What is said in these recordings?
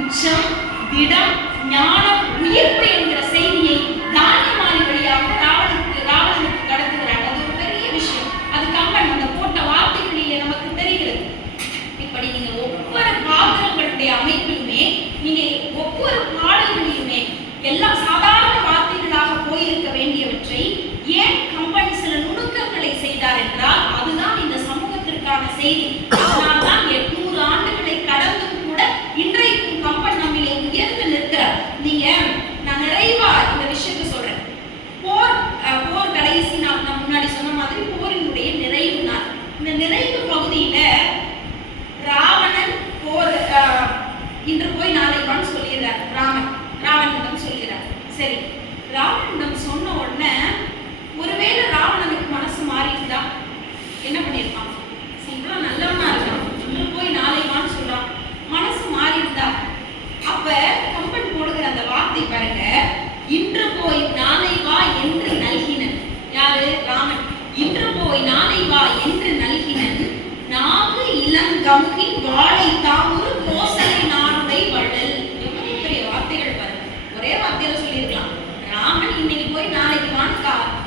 உச்சம், திடம், ஞானம், உயிர்ப்பு என்கிற செய்தியை தானியமாலி வழியாக ராவணனுக்கு கடத்துகிறார். அது ஒரு பெரிய விஷயம். அது கம்பன் அந்த போட்ட வார்த்தைகளிலே நமக்கு தெரிகிறது. இப்படி நீங்க ஒவ்வொரு பாத்திரங்களுடைய அமைப்பிலுமே, நீங்க ஒவ்வொரு பாடல்களிலுமே எல்லாம் சாதாரண வார்த்தைகளாக போயிருக்க வேண்டியவற்றை ஏன் கம்பன் சில நுணுக்கங்களை செய்தார் என்றால், அதுதான் இந்த சமூகத்திற்கான செய்தி. அதனால்தான் 800 ஆண்டுகளை கடந்தும் கூட இன்றைக்கும் கம்பன் நம்மிலே உயர்ந்து நிற்கிறார். நீங்க நான் நிறைவா இந்த விஷயத்தை சொல்றேன். போர் கடைசி நான் முன்னாடி சொன்ன மாதிரி போரினுடைய நிறைவு நாள். இந்த நிறைவு பகுதியில ராவணன் போர் இன்று போய் நாளை வான்னு சொல்லிடுறார். ராவணனிடம் சொல்லிடுறார். சரி, ராவணனிடம் சொன்ன உடனே ஒருவேளை ராவணனுக்கு மனசு மாறிட்டுதா, என்ன பண்ணிருப்பான்? இவ்வளவு நல்லவனா இருக்கான், இன்று போய் நாளை வான்னு சொல்றான், மனசு மாறிட்டுதா? அப்ப கம்பன் போடுகிற அந்த வார்த்தை பாருங்க, இன்று போய் நாளை வா என்று நல்கினன். யாரு? ராமன். இன்று போய் நாளை வா என்று நல்கினன், நாகு இளங்கமுகின் வாழை தாமுறு கோசலை நாடுடை வள்ளல். எவ்வளவு பெரிய வார்த்தைகள் பாருங்க. ஒரே வார்த்தையில சொல்லியிருக்கலாம். ராமன் இன்னைக்கு போய் நாளைக்கு வான்னு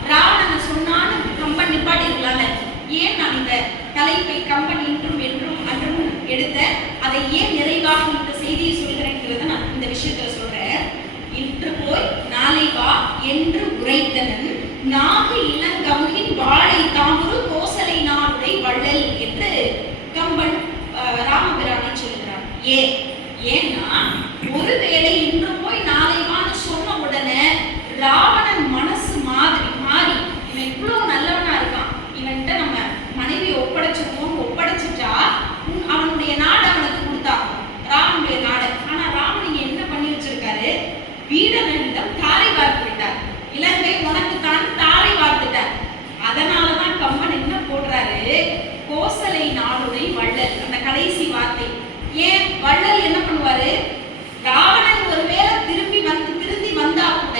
ராவணனை சொன்னான்னு கம்பன் நிப்பாட்டி இருக்கலாம்ல. ஏன் நான் இந்த தலைப்பை கம்பன் இன்றும் என்றும் அன்றும் எடுத்த அதை ஏன் நிறைவாக இந்த செய்தியை சொல்கிறேங்கிறத நான் இந்த விஷயத்துல சொல்றேன். இன்று போய் நாளை வா என்று உரைத்தனன், நாகு இளங்கமுகின் வாழை தாமுறு கோசலை நாடுடை வள்ளல் என்று கம்பன் ராமபிரானை சொல்கிறார். ஏன்னா ஒருவேளை இன்று போய் நாளை வான்னு சொன்ன உடனே ராவணன் மனசு மாறி இவன் இவ்வளவு நல்லவனா இருக்கான், இவன்கிட்ட நம்ம மனைவி ஒப்படைச்சிட்டா அவனுடைய நாடு அவனுக்கு கொடுத்தாகும், ராவனுடைய நாடு. ஆனா ராவன் என்ன பண்ணி வச்சிருக்காரு? வீரனிடம் தாரை வார்த்து விட்டார். இலங்கை உனக்கு தான் தாரை வார்த்துட்டார். அதனாலதான் கம்பன் என்ன போடுறாரு? கோசலை நாடுடை வள்ளல், அந்த கடைசி வார்த்தை. ஏன் வள்ளல் என்ன பண்ணுவாரு? ராவணன் ஒருவேளை திரும்பி வந்தா கூட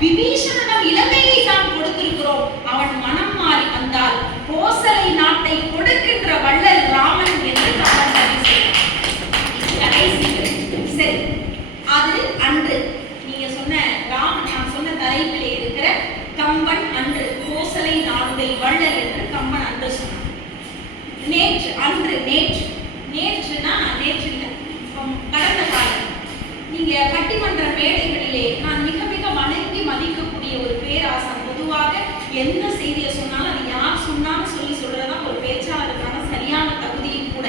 விபீஷணனிடம் இலங்கையை தான் கொடுத்திருக்கிறோம், அவன் மனம் மாறி வந்தால் கோசலை நாட்டை கொடுக்கின்ற வள்ளல் ராமன் என்று கம்பன் கடைசி. சரி, அது அன்று நீங்க சொன்ன நான் சொன்ன தலைப்பிலே இருக்கிற கம்பன் அன்று கோசலை நாடுடை வள்ளல் என்று கம்பன் அன்று சொன்னான். நேற்றுனா நேற்று இல்லை, கடந்த காலம். நீங்க பட்டிமன்ற மேடைகளிலே நான் மிக மிக வணங்கி மதிக்கக்கூடிய ஒரு பேராசான். பொதுவாக எந்த செய்தியை சொன்னாலும் அது யார் சொன்னாலும் சொல்றதுதான் ஒரு பேச்சாளருக்கான சரியான தகுதியும் கூட.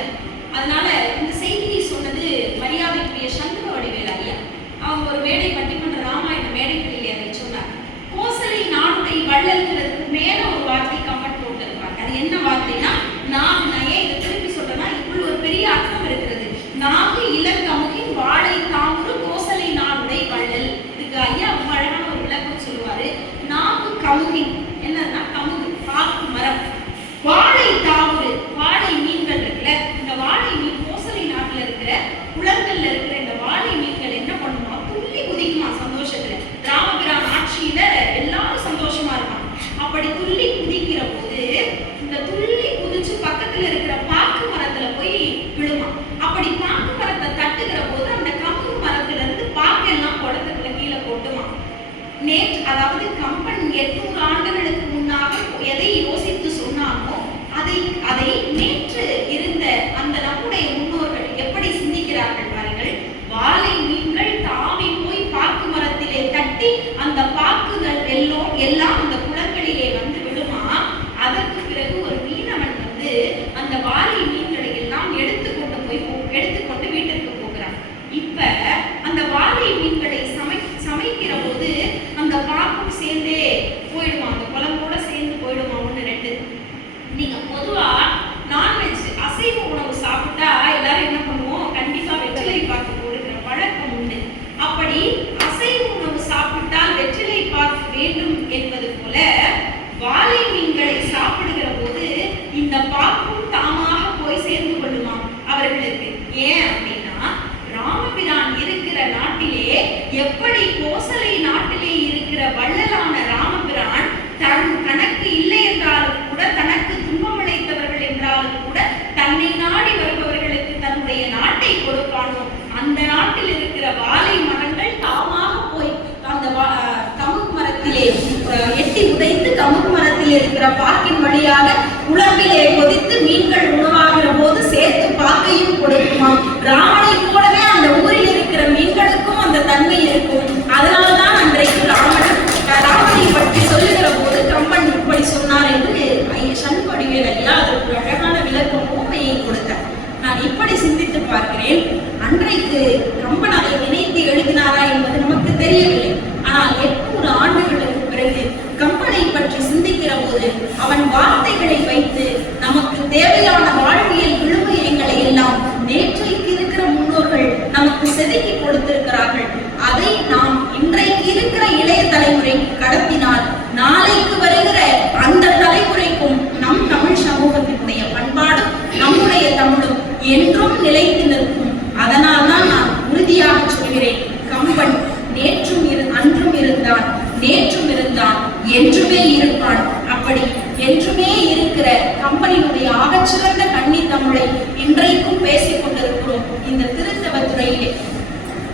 அதனால இந்த செய்தியை சொன்னது மரியாதைக்குரிய சண்முக வடிவேல் ஐயா. அவங்க ஒரு மேடை பட்டிமன்ற ராமாயண மேடைகளிலே அதை சொன்னார். கோசலை நாடுடை வள்ளல்ங்கிறதுக்கு மேல ஒரு வார்த்தை கம்பன் போட்டிருப்பாங்க. அது என்ன வார்த்தைனா, நான் ஏன் இதை திருப்பி சொல்றேன்னா, இப்படி ஒரு பெரிய அர்த்தம் இருக்கிறது. நாகு இளங்கமுகின் வாழை தாமுறு கோசலை நாடுடை வள்ளல். இதுக்கு ஐயா அழகான ஒரு விளக்கம் சொல்லுவாரு. நாகு கமுகின் என்னன்னா, கமுகு பாக்கு மரம், வாழை தாமுறு வாழை மீன்கள் இருக்குல்ல, இந்த வாழை மீன் கோசலை நாட்டுல இருக்கிற குளங்கள்ல இருக்கிற இந்த வாழை மீன்கள் என்ன பண்ணுமா? துள்ளி குதிக்குமா சந்தோஷத்துல. ராமபிரான் ஆட்சியில எல்லாரும் சந்தோஷமா இருப்பாங்க. அப்படி துள்ளி குதிக்கிற போது இந்த துள்ளி குதிச்சு பக்கத்துல இருக்கிற பாக்கு மரத்துல போய் விழுமா. அப்படி பாக்கு மரத்தை தட்டுகிற போது அந்த கம்பு மரத்துல இருந்து பாக்கெல்லாம் குளத்துக்குள்ள கீழே கொட்டுமா. அதாவது கம்பன் 800 ஆண்டுகளுக்கு முன்னாக எதை யோசித்து சொன்னாமோ அதை நேற்று இருந்த அந்த நம்முடைய முன்னோர்கள் எப்படி சிந்திக்கிறார்கள் பாருங்கள். வாழை மீன்கள் தாவி போய் பாக்கு மரத்திலே தட்டி அந்த பாக்குகள் எல்லாம் அந்த குளங்களிலே வந்து விடுமா. அதற்கு பிறகு ஒரு மீனவன் வந்து அந்த வாழை மீன்களை எல்லாம் எடுத்துக்கொண்டு வீட்டிற்கு போகிறான். இப்ப அந்த வாழை மீன்களை சமைக்கிற போது அந்த பாக்கும் சேர்ந்தே போயிடுமா, அந்த குழம்போட சேர்ந்து போயிடுமா. 1 2 நீங்க பொதுவா நான்வெஜ் அசைவ உணவு சாப்பிட்டா எல்லாரும் என்ன பண்ணுவோம்? கண்டிப்பா வெற்றிலை பாக்கு போடுகிற பழக்கம் உண்டு. அப்படி அசைவ உணவு சாப்பிட்டால் வெற்றிலை பாக்கு வேண்டும் என்பது போல வாழை மீன்களை சாப்பிடுகிற போது இந்த பாக்கும் தாமாக போய் சேர்ந்து கொள்ளுமா அவர்களுக்கு. ஏன் அப்படின்னா, ராமபிரான் இருக்கிற நாட்டிலே, எப்படி கோசலை நாட்டிலே இருக்கிற வள்ளலான ராமபிரான் தனக்கு இல்லை என்றாலும் கூட, தனக்கு துன்பம் அளித்தவர்கள் என்றாலும் கூட, தன்னை நாடி வருபவர்களுக்கு தன்னுடைய நாட்டை கொடுப்பானோ, அந்த நாட்டில் கமுகு மரத்தில் இருக்கிற பாக்கின் வழியாக உலகிலே கொதித்து மீன்கள் உணவாகிற போது சேர்த்து பாக்கையும் கொடுக்குமாம். ராமனை போலவே அந்த ஊரில் இருக்கிற மீன்களுக்கும் அந்த தன்மை இருக்கும். அதனால்தான் அன்றைக்கு ராமனை பற்றி சொல்லுகிற போது கம்பன் இப்படி சொன்னார் என்று சண்படிவேல் ஐயா அதற்கு அழகான விளக்கம் ஊமையை கொடுத்தார். நான் இப்படி சிந்தித்து பார்க்கிறேன். அன்றைக்கு கம்பன் அதை நினைத்து எழுதினாரா என்பது நமக்கு தெரியவில்லை. ஆனால் 800 ஆண்டுகளுக்கு பிறகு கம்பனை பற்றி சிந்திக்கிற போது அவன் வார்த்தைகளை வைத்து நமக்கு தேவையான வாழ்வியல் விழுமியங்களை எல்லாம் நேற்றைக்கு இருக்கிற முன்னோர்கள் நமக்கு செதுக்கி கொடுத்திருக்கிறார்கள். அதை நாம் இன்றைக்கு இருக்கிற இளைய தலைமுறைக்கு கடத்தினால் நாளைக்கு வருகிற அந்த தலைமுறைக்கும் நம் தமிழ் சமூகத்தினுடைய பண்பாடும் நம்முடைய தமிழும் என்றும் நிலைத்து நிற்கும். அதனால் தான் நான் உறுதியாக சொல்கிறேன், கம்பன் அன்றும் இருந்தான், நேற்றும் இருந்தான், என்றுமே இருப்பான். அப்படி என்றுமே இருக்கிற கம்பனினுடைய ஆகச்சிறந்த கன்னி தமிழை இன்றைக்கும் பேசிக் கொண்டிருக்கிறோம். இந்த திருத்தவத்துறையிலே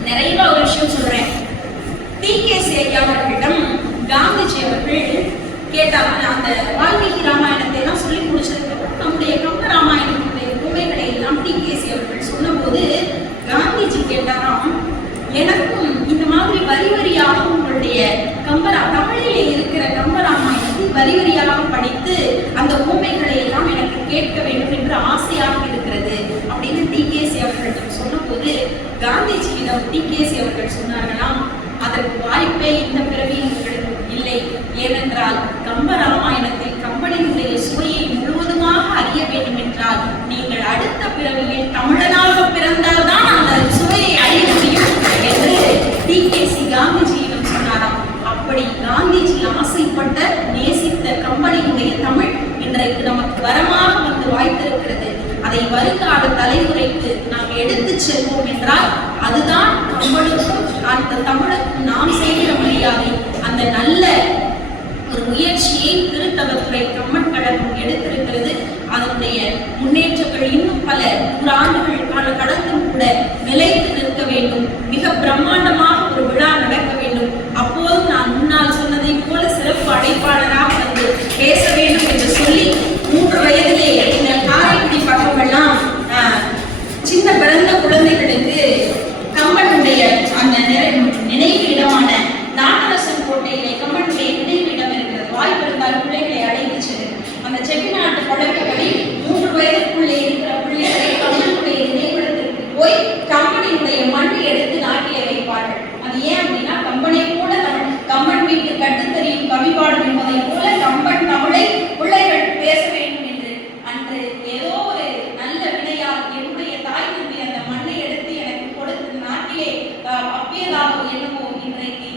நிறைய ஒரு விஷயம் சொல்றேன். டி.கே.சி. ஐயா அவர்களிடம் காந்திஜி அவர்கள் கேட்டாங்க. அந்த வால்மீகி ராமாயணத்தை எல்லாம் சொல்லி முடிச்சதுக்கு நம்முடைய கம்ப ராமாயணத்தினுடைய உண்மைகளை எல்லாம் டி.கே.சி. அவர்கள் சொன்ன போது காந்திஜி கேட்டாராம், எனக்கும் இந்த மாதிரி வரி வரியாக உங்களுடைய தமிழிலே இருக்கிற கம்பராமாயணத்தை வரி வரியாக படித்து அந்த உண்மைகளை எல்லாம் எனக்கு கேட்க வேண்டும் என்று ஆசையாக இருக்கிறது அப்படின்னு டி.கே.சி. அவர்களிடம் சொன்ன போது காந்திஜியிடம் டி.கே.சி. அவர்கள் சொன்னார்களாம், அதற்கு வாய்ப்பே இந்த பிறவியில் உங்களுக்கு இல்லை. ஏனென்றால் கம்பராமாயணத்தில் கம்பனினுடைய சுவையை முழுவதுமாக அறிய வேண்டும் என்றால் நீங்கள் அடுத்த பிறவியில் தமிழனாக பிறந்தால்தான் அந்த சுவையை அறிய முடியும் என்று டி.கே.சி. காந்திஜியிடம் சொன்னாராம். அப்படி காந்திஜி ஆசைப்பட்ட நேசித்த கம்பனினுடைய தமிழ் இன்றைக்கு நமக்கு வரமாக வந்து வாய்த்திருக்கிறது. அதை வருங்கால தலைமுறைக்கு நாம் எடுத்து செல்வோம் என்றால் அதுதான் கம்பனுக்கும் அந்த தமிழுக்கும் நாம் செய்கிற மரியாதை. அந்த நல்ல ஒரு முயற்சியை திருத்தவத்துறை கம்பன் கழகம் எடுத்திருக்கிறது. அதனுடைய முன்னேற்றங்கள் இன்னும் பல 100 ஆண்டுகள் கடந்தும் கூட நிலைத்து நிற்க வேண்டும். மிக பிரம்மாண்டமாக ஒரு விழா நடக்க வேண்டும். அப்போதும் நான் முன்னால் சொன்னதை போல சிறப்பு அழைப்பாளராக வந்து பேச வேண்டும் என்று சொல்லி 3 வயதிலே இந்த காரைக்குடி பக்கமெல்லாம் சின்ன பிறந்த குழந்தைகளுக்கு கம்பனுடைய அந்த நினைவு இடமான நாகரசன் கோட்டையிலே கம்பனுடைய நினைவு இடம் இருக்கிறது. வாய்ப்பு இருந்தால் பிள்ளைகளை அழைத்து சென்று அந்த செட்டிநாட்டு பழக்கப்படி 3 வயதுக்குள்ளே இருக்கிற பிள்ளைகளை கம்பனுடைய நினைவிடத்திற்கு போய் கம்பனினுடைய மண் எடுத்து நாட்டிலே வைப்பார்கள். அது ஏன் அப்படின்னா கம்பனை போல கம்பன் வீட்டு கட்டுத்தறியும் கவிபாடும் என்பதை போல கம்பன் தமிழை பிள்ளைகள் பேச வேண்டும் என்று அன்று ஏதோ ஒரு நல்ல வினையால் என்னுடைய தாய் தந்தை அந்த மண்ணை எடுத்து எனக்கு கொடுத்து நாட்டிலே அப்பியதாக என்னவோ இன்றைக்கு